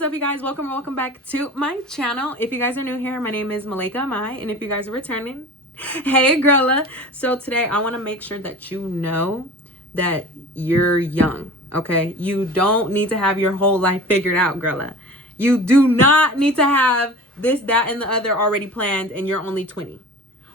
What's up, you guys? Welcome back to my channel. If you guys are new here, my name is Malika Amai, and if you guys are returning, hey girrrlaaa. So today I want to make sure that you know that you're young, okay? You don't need to have your whole life figured out, girrrlaaa. You do not need to have this, that, and the other already planned, and you're only 20.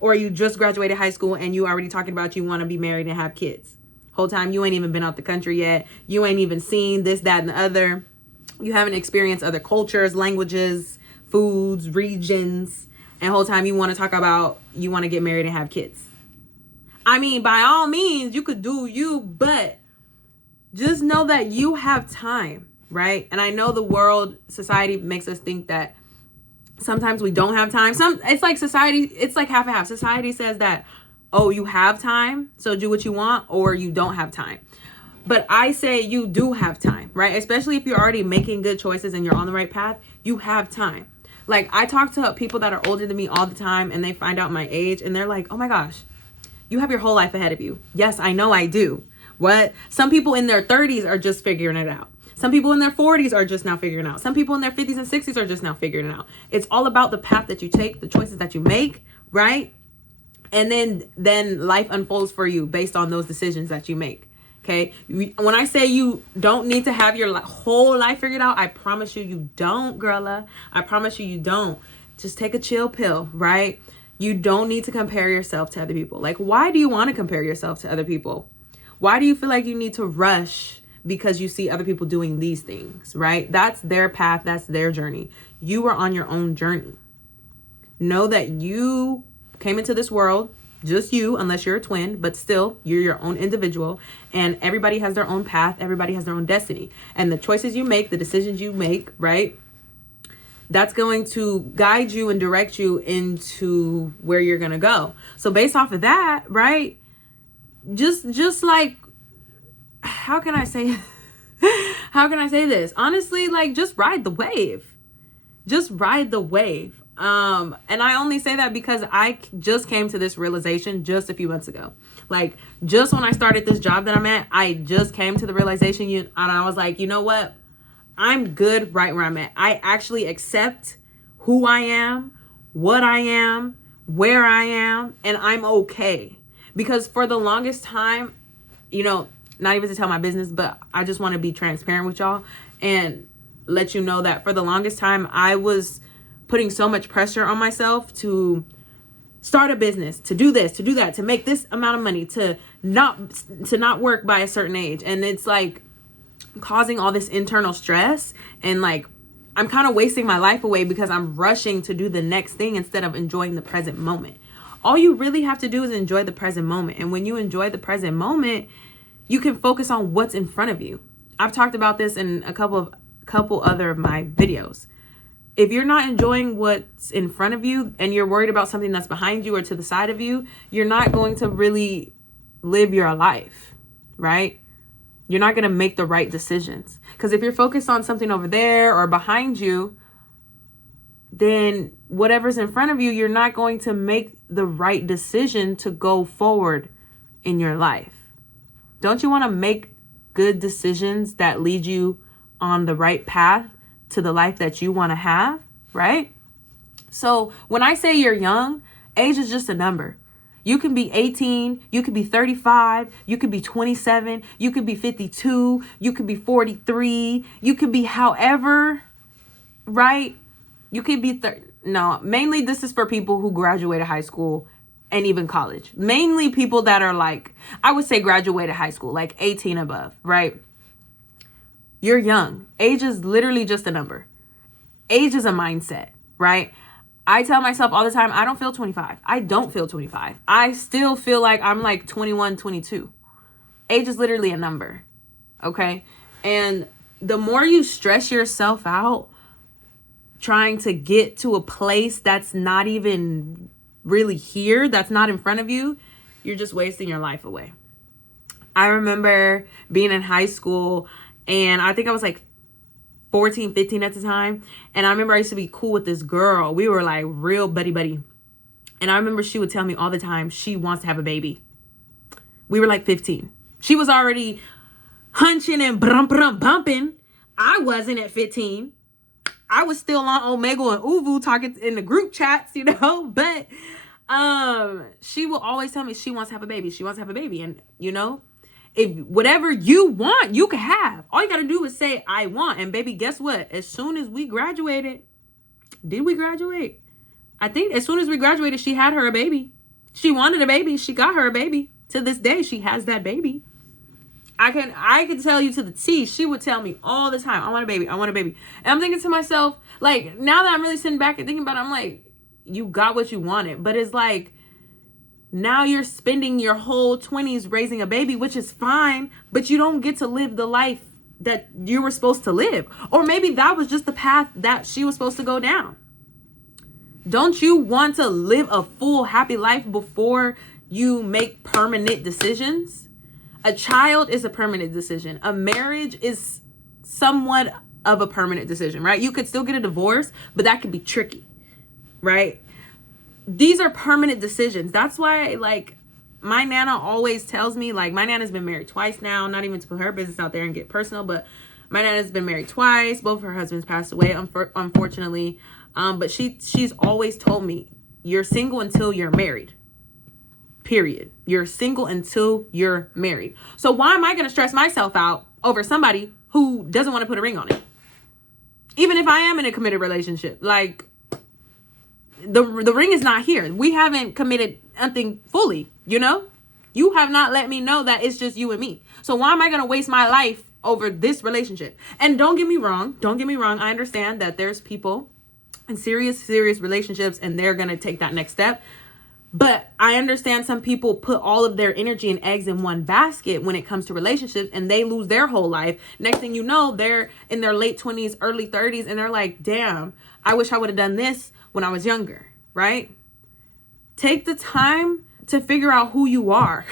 Or you just graduated high school and you already talking about you want to be married and have kids. Whole time you ain't even been out the country yet. You ain't even seen this, that, and the other. You haven't experienced other cultures, languages, foods, regions, and whole time you want to talk about you want to get married and have kids. I mean, by all means, you could do you, but just know that you have time, right? And I know the world, society makes us think that sometimes we don't have time. It's like society, it's like half and half. Society says that, oh, you have time, so do what you want, or you don't have time. But I say you do have time, right? Especially if you're already making good choices and you're on the right path, you have time. Like, I talk to people that are older than me all the time, and they find out my age, and they're like, oh my gosh, you have your whole life ahead of you. Yes, I know I do. What? Some people in their 30s are just figuring it out. Some people in their 40s are just now figuring it out. Some people in their 50s and 60s are just now figuring it out. It's all about the path that you take, the choices that you make, right? And then life unfolds for you based on those decisions that you make. Okay, when I say you don't need to have your whole life figured out, I promise you, you don't, girrrlaaa. I promise you, you don't. Just take a chill pill, right? You don't need to compare yourself to other people. Like, why do you want to compare yourself to other people? Why do you feel like you need to rush because you see other people doing these things, right? That's their path. That's their journey. You are on your own journey. Know that you came into this world, just you, unless you're a twin, but still, you're your own individual, and everybody has their own path. Everybody has their own destiny, and the choices you make, the decisions you make, right? That's going to guide you and direct you into where you're going to go. So based off of that, right? Just like, how can I say this? Honestly, like, just ride the wave. Just ride the wave. And I only say that because I just came to this realization just a few months ago. Like, just when I started this job that I'm at, I just came to the realization, and I was like, you know what? I'm good right where I'm at. I actually accept who I am, what I am, where I am, and I'm okay. Because for the longest time, not even to tell my business, but I just want to be transparent with y'all and let you know that for the longest time, I was putting so much pressure on myself to start a business, to do this, to do that, to make this amount of money, to not work by a certain age. And it's like causing all this internal stress, and like I'm kind of wasting my life away because I'm rushing to do the next thing instead of enjoying the present moment. All you really have to do is enjoy the present moment. And when you enjoy the present moment, you can focus on what's in front of you. I've talked about this in a couple other of my videos. If you're not enjoying what's in front of you and you're worried about something that's behind you or to the side of you, you're not going to really live your life, right? You're not going to make the right decisions. Because if you're focused on something over there or behind you, then whatever's in front of you, you're not going to make the right decision to go forward in your life. Don't you want to make good decisions that lead you on the right path to the life that you want to have, right? So when I say you're young, age is just a number. You can be 18, you could be 35, you could be 27, you could be 52, you could be 43, you could be however, right? You could be, mainly this is for people who graduated high school and even college. Mainly people that are like, I would say graduated high school, like 18 above, right? You're young. Age is literally just a number. Age is a mindset, right? I tell myself all the time, I don't feel 25. I don't feel 25. I still feel like I'm like 21, 22. Age is literally a number, okay? And the more you stress yourself out trying to get to a place that's not even really here, that's not in front of you, you're just wasting your life away. I remember being in high school, and I think I was like 14, 15 at the time. And I remember I used to be cool with this girl. We were like real buddy. And I remember she would tell me all the time she wants to have a baby. We were like 15. She was already hunching and bumping. I wasn't at 15. I was still on Omegle and Uvu talking in the group chats, you know, but she will always tell me she wants to have a baby. She wants to have a baby. And, you know, if whatever you want, you can have. All you got to do is say, I want. And baby, guess what? As soon as we graduated, did we graduate? I think as soon as we graduated, she had her a baby. She wanted a baby. She got her a baby. To this day, she has that baby. I can tell you to the T, she would tell me all the time, I want a baby, I want a baby. And I'm thinking to myself, like, now that I'm really sitting back and thinking about it, I'm like, you got what you wanted. But it's like, now you're spending your whole 20s raising a baby, which is fine, but you don't get to live the life that you were supposed to live. Or maybe that was just the path that she was supposed to go down. Don't you want to live a full, happy life before you make permanent decisions? A child is a permanent decision. A marriage is somewhat of a permanent decision, right? You could still get a divorce, but that could be tricky, right? These are permanent decisions. That's why, like, my Nana always tells me, like, my Nana's been married twice now, not even to put her business out there and get personal, but my Nana's been married twice. Both her husbands passed away, unfortunately. But she's always told me, you're single until you're married. Period. You're single until you're married. So why am I going to stress myself out over somebody who doesn't want to put a ring on it? Even if I am in a committed relationship, like the ring is not here. We haven't committed nothing fully, you know? You have not let me know that it's just you and me. So why am I going to waste my life over this relationship? And don't get me wrong. I understand that there's people in serious relationships and they're going to take that next step. But I understand some people put all of their energy and eggs in one basket when it comes to relationships, and they lose their whole life. Next thing you know, they're in their late 20s, early 30s, and they're like, damn, I wish I would have done this when I was younger, right? Take the time to figure out who you are.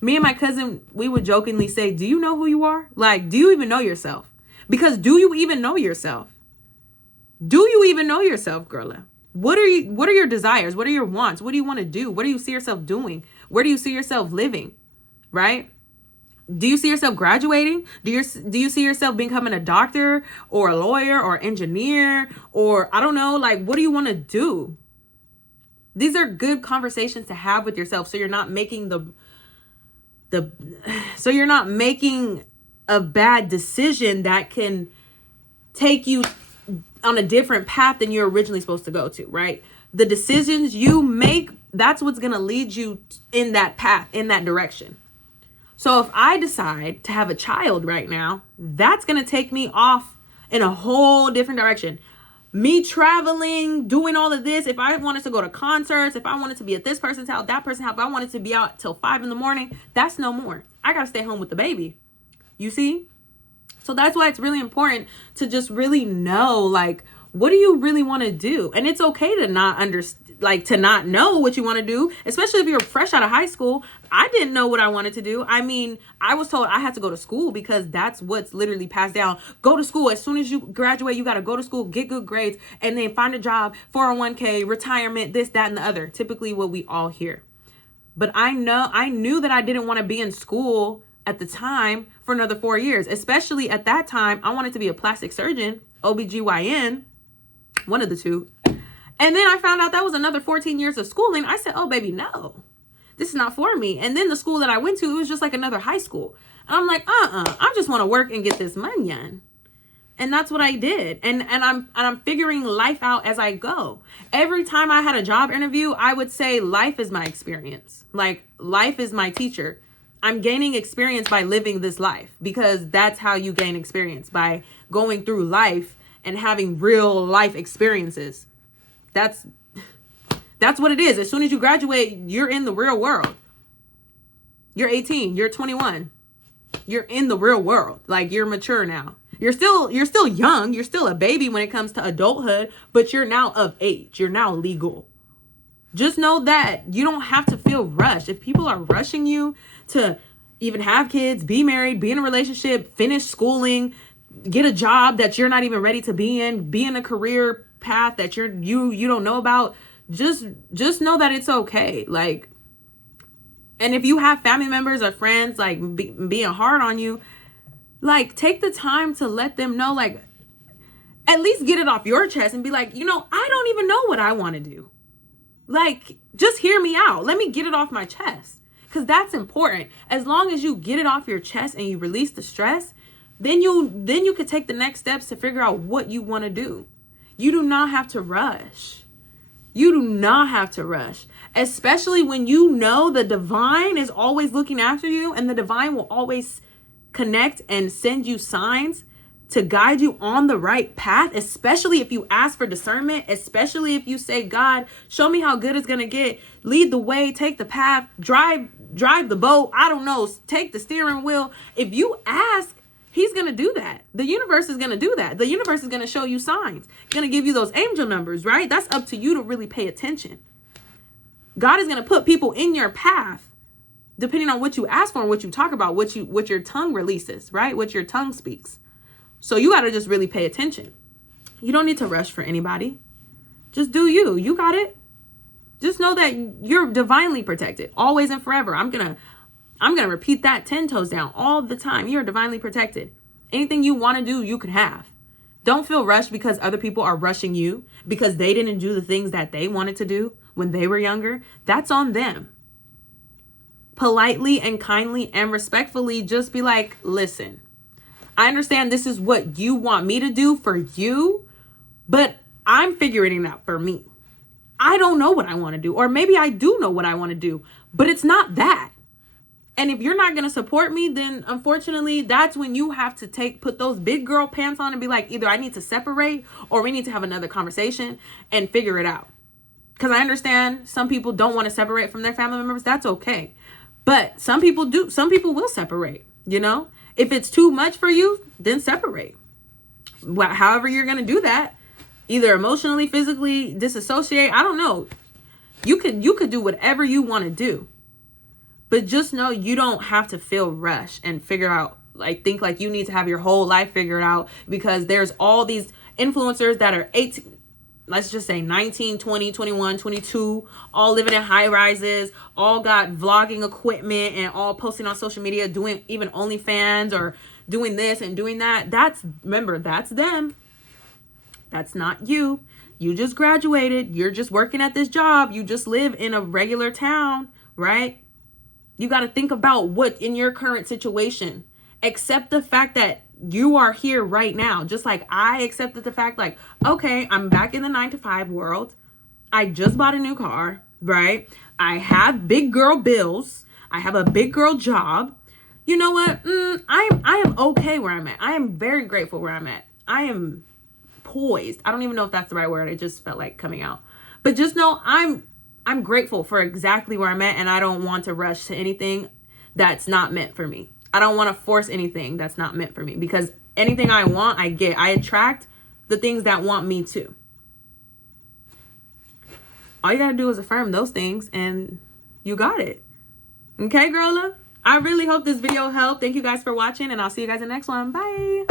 Me and my cousin, we would jokingly say, do you know who you are? Like, do you even know yourself? Because do you even know yourself? Do you even know yourself, girrrlaaa? What are your desires? What are your wants? What do you want to do? What do you see yourself doing? Where do you see yourself living? Right? Do you see yourself graduating? Do you see yourself becoming a doctor or a lawyer or engineer or I don't know, like what do you want to do? These are good conversations to have with yourself so you're not making so you're not making a bad decision that can take you on a different path than you're originally supposed to go to, right? The decisions you make, that's what's going to lead you in that path, in that direction. So if I decide to have a child right now, that's going to take me off in a whole different direction. Me traveling, doing all of this, if I wanted to go to concerts, if I wanted to be at this person's house, that person's house, if I wanted to be out till 5 a.m, that's no more. I got to stay home with the baby. You see? So that's why it's really important to just really know, like, what do you really want to do? And it's okay to not to not know what you want to do, especially if you're fresh out of high school. I didn't know what I wanted to do. I mean, I was told I had to go to school because that's what's literally passed down. Go to school. As soon as you graduate, you got to go to school, get good grades, and then find a job, 401k, retirement, this, that, and the other. Typically what we all hear. But I knew that I didn't want to be in school at the time for another 4 years, especially at that time. I wanted to be a plastic surgeon, OBGYN, one of the two. And then I found out that was another 14 years of schooling. I said, oh, baby, no, this is not for me. And then the school that I went to, it was just like another high school. And I'm like, I just want to work and get this money in. And that's what I did. And I'm figuring life out as I go. Every time I had a job interview, I would say life is my experience. Like life is my teacher. I'm gaining experience by living this life because that's how you gain experience, by going through life and having real life experiences. That's what it is. As soon as you graduate, you're in the real world. You're 18, you're 21. You're in the real world. Like you're mature now. You're still young. You're still a baby when it comes to adulthood, but you're now of age. You're now legal. Just know that you don't have to feel rushed. If people are rushing you to even have kids, be married, be in a relationship, finish schooling, get a job that you're not even ready to be in a career path that you don't know about, just know that it's okay. Like, and if you have family members or friends like being hard on you, like take the time to let them know, like, At least get it off your chest and be like, you know, I don't even know what I want to do. Like, just hear me out. Let me get it off my chest. Because that's important. As long as you get it off your chest and you release the stress, then you could take the next steps to figure out what you want to do. You do not have to rush. You do not have to rush. Especially when you know the divine is always looking after you, and the divine will always connect and send you signs to guide you on the right path, especially if you ask for discernment, especially if you say, God, show me how good it's going to get. Lead the way, take the path, drive the boat. I don't know, take the steering wheel. If you ask, he's going to do that. The universe is going to do that. The universe is going to show you signs. It's going to give you those angel numbers, right? That's up to you to really pay attention. God is going to put people in your path depending on what you ask for and what you talk about, what your tongue releases, right? What your tongue speaks. So you got to just really pay attention. You don't need to rush for anybody. Just do you. You got it. Just know that you're divinely protected always and forever. I'm going to repeat that 10 toes down all the time. You're divinely protected. Anything you want to do, you can have. Don't feel rushed because other people are rushing you because they didn't do the things that they wanted to do when they were younger. That's on them. Politely and kindly and respectfully, just be like, listen, I understand this is what you want me to do for you, but I'm figuring it out for me. I don't know what I want to do, or maybe I do know what I want to do, but it's not that. And if you're not going to support me, then unfortunately, that's when you have to put those big girl pants on and be like, either I need to separate or we need to have another conversation and figure it out. Because I understand some people don't want to separate from their family members. That's okay. But some people do. Some people will separate, you know. If it's too much for you, then separate. However you're going to do that, either emotionally, physically, disassociate. I don't know. You could do whatever you want to do. But just know you don't have to feel rushed and figure out, like, think like you need to have your whole life figured out, because there's all these influencers that are 18, let's just say 19, 20, 21, 22, all living in high rises, all got vlogging equipment and all posting on social media, doing even OnlyFans or doing this and doing that. Remember, that's them. That's not you. You just graduated. You're just working at this job. You just live in a regular town, right? You got to think about what in your current situation. Accept the fact that you are here right now. Just like I accepted the fact, like, okay, I'm back in the 9-to-5 world. I just bought a new car, right? I have big girl bills. I have a big girl job. You know what? I am okay where I'm at. I am very grateful where I'm at. I am poised. I don't even know if that's the right word. It just felt like coming out. But just know I'm grateful for exactly where I'm at, and I don't want to rush to anything that's not meant for me. I don't want to force anything that's not meant for me, because anything I want, I get. I attract the things that want me too. All you got to do is affirm those things and you got it. Okay, girrrlaaa? I really hope this video helped. Thank you guys for watching, and I'll see you guys in the next one. Bye.